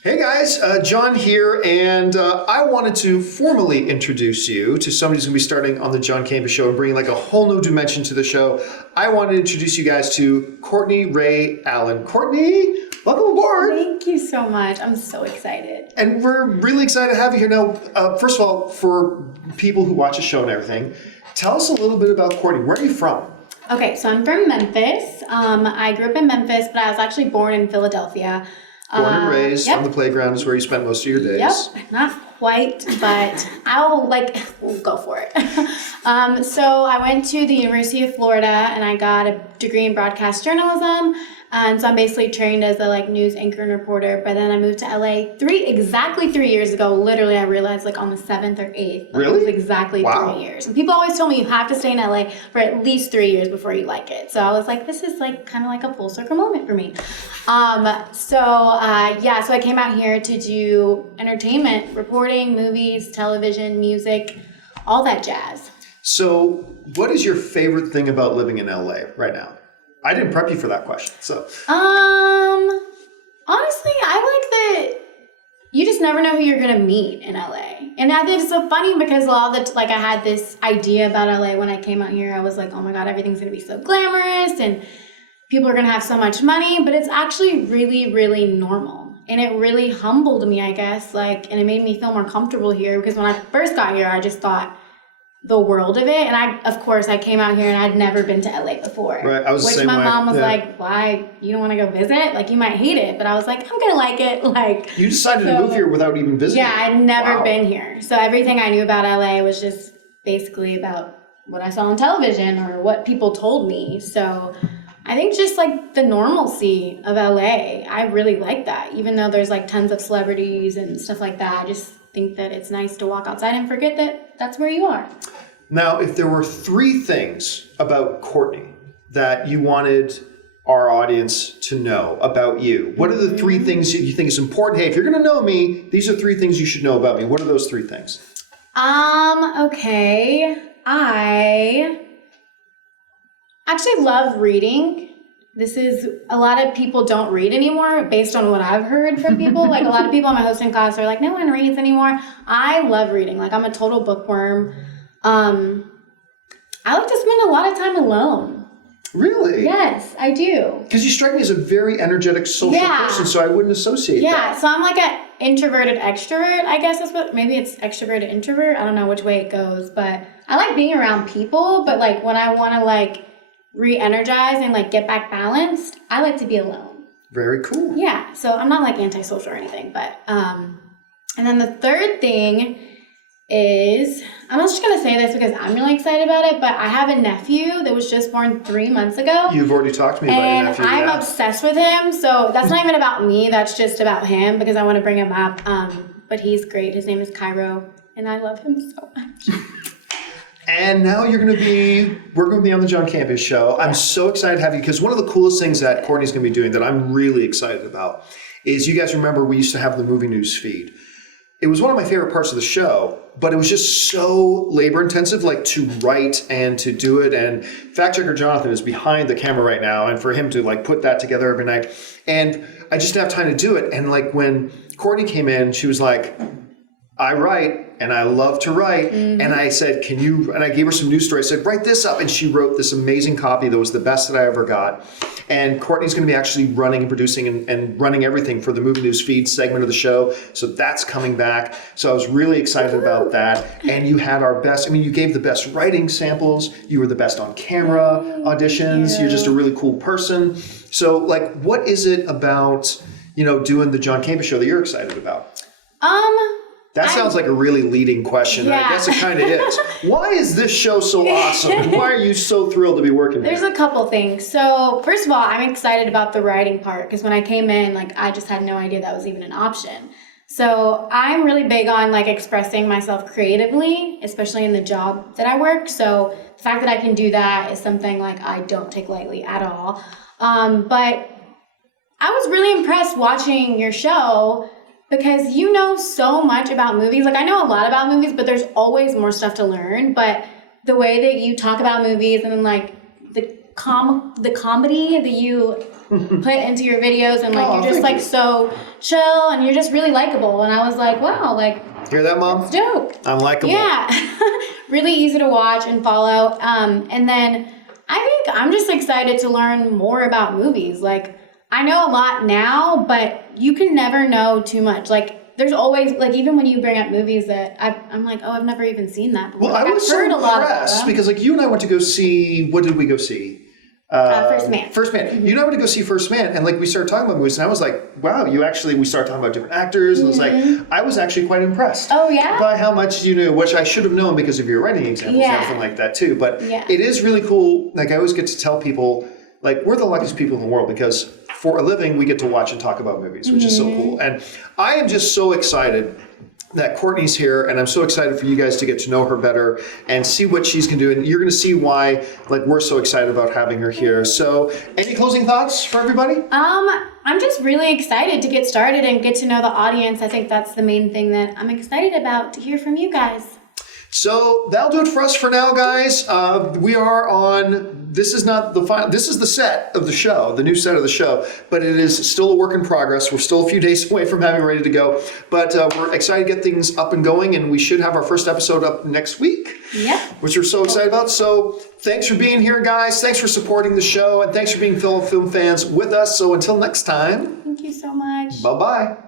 Hey guys, John here, and I wanted to formally introduce you to somebody who's going to be starting on the John Campea Show and bringing like a whole new dimension to the show. I wanted to introduce you guys to Courtney Rae Allen. Courtney, welcome aboard. Thank you so much. I'm so excited. And we're really excited to have you here. Now, first of all, for people who watch the show and everything, tell us a little bit about Courtney. Where are you from? Okay, so I'm from Memphis. I grew up in Memphis, but I was actually born in Philadelphia. Born and raised on the playground is where you spent most of your days. Yep, not quite, but we'll go for it. So I went to the University of Florida and I got a degree in broadcast journalism. And so I'm basically trained as a news anchor and reporter. But then I moved to LA exactly 3 years ago. Literally, I realized on the 7th or 8th. Really? It was exactly 3 years. And people always told me you have to stay in LA for at least 3 years before you like it. So I was like, this is kind of like a full circle moment for me. So I came out here to do entertainment, reporting, movies, television, music, all that jazz. So what is your favorite thing about living in LA right now? I didn't prep you for that question, so. Honestly, I like that you just never know who you're gonna meet in LA. And I think it's so funny because a lot of the, I had this idea about LA when I came out here. I was like, oh my God, everything's gonna be so glamorous and people are gonna have so much money, but it's actually really, really normal. And it really humbled me, I guess, and it made me feel more comfortable here because when I first got here, I just thought the world of it. And I came out here and I'd never been to LA before. Right, I was the same way. Which my mom was like, why? You don't want to go visit? You might hate it. But I was like, I'm going to like it. You decided to move here without even visiting? Yeah, I'd never been here. So everything I knew about LA was just basically about what I saw on television or what people told me. So I think just the normalcy of LA, I really like that. Even though there's tons of celebrities and stuff like that, I just think that it's nice to walk outside and forget that that's where you are. Now, if there were 3 things about Courtney that you wanted our audience to know about you, what are the 3 things you think is important? Hey, if you're going to know me, these are 3 things you should know about me. What are those 3 things? Okay. I actually love reading. A lot of people don't read anymore based on what I've heard from people. A lot of people in my hosting class are like, no one reads anymore. I love reading. I'm a total bookworm. I like to spend a lot of time alone. Really? Yes, I do. Because you strike me as a very energetic social person, so I wouldn't associate that. Yeah, so I'm an introverted extrovert, I guess maybe it's extroverted introvert. I don't know which way it goes, but I like being around people, but when I want to re-energize and get back balanced, I like to be alone. Very cool. Yeah, so I'm not antisocial or anything, but and then the third thing is, I'm just gonna say this because I'm really excited about it, but I have a nephew that was just born 3 months ago. You've already talked to me about your nephew. And I'm obsessed with him, so that's not even about me, that's just about him because I want to bring him up. But he's great. His name is Cairo, and I love him so much. And now we're going to be on the John Campea Show. I'm so excited to have you because one of the coolest things that Courtney's going to be doing that I'm really excited about is, you guys remember we used to have the movie news feed. It was one of my favorite parts of the show, but it was just so labor intensive, to write and to do it. And fact checker Jonathan is behind the camera right now, and for him to put that together every night. And I just didn't have time to do it. And when Courtney came in, she was like, I write and I love to write. Mm-hmm. And I said, and I gave her some news stories. I said, write this up. And she wrote this amazing copy that was the best that I ever got. And Courtney's going to be actually running and producing and running everything for the movie news feed segment of the show. So that's coming back. So I was really excited about that. And you had our best, you gave the best writing samples. You were the best on camera auditions. You're just a really cool person. So what is it about, doing the John Campea Show that you're excited about? That sounds like a really leading question. Yeah. I guess it kind of is. Why is this show so awesome? And why are you so thrilled to be working here? There's a couple things. So first of all, I'm excited about the writing part because when I came in, I just had no idea that was even an option. So I'm really big on expressing myself creatively, especially in the job that I work. So the fact that I can do that is something I don't take lightly at all. But I was really impressed watching your show because you know so much about movies. I know a lot about movies, but there's always more stuff to learn. But the way that you talk about movies and then the comedy that you put into your videos, and like Oh, you're just thank like you. so chill, and you're just really likable. And I was like, wow, like Hear that, Mom? it's dope. I'm likable. Yeah, really easy to watch and follow. And then I think I'm just excited to learn more about movies. Like I know a lot now, but you can never know too much. Like there's always, like, even when you bring up movies that I'm like, oh, I've never even seen that before. Well, Like, I was I've so heard a lot about impressed them. because, like, you and I went to go see. What did we go see? First Man. First Man. You and I went to go see First Man, and like we started talking about movies, and I was like, wow, we started talking about different actors, and it was like, I was actually quite impressed. Oh, yeah? By how much you knew, which I should have known because of your writing examples and Yeah. everything like that too. But Yeah. it is really cool. Like I always get to tell people, like we're the luckiest people in the world because for a living we get to watch and talk about movies, which is so cool. And I am just so excited that Courtney's here, and I'm so excited for you guys to get to know her better and see what she's going to do. And you're going to see why, like, we're so excited about having her here. So, any closing thoughts for everybody? I'm just really excited to get started and get to know the audience. I think that's the main thing that I'm excited about, to hear from you guys. So that'll do it for us for now, guys. We are on, this is not the final, this is the set of the show, the new set of the show, but it is still a work in progress. We're still a few days away from having it ready to go, but we're excited to get things up and going, and we should have our first episode up next week, Yep. which we're so excited about. So thanks for being here, guys. Thanks for supporting the show, and thanks for being film fans with us. So until next time, Thank you so much. bye-bye.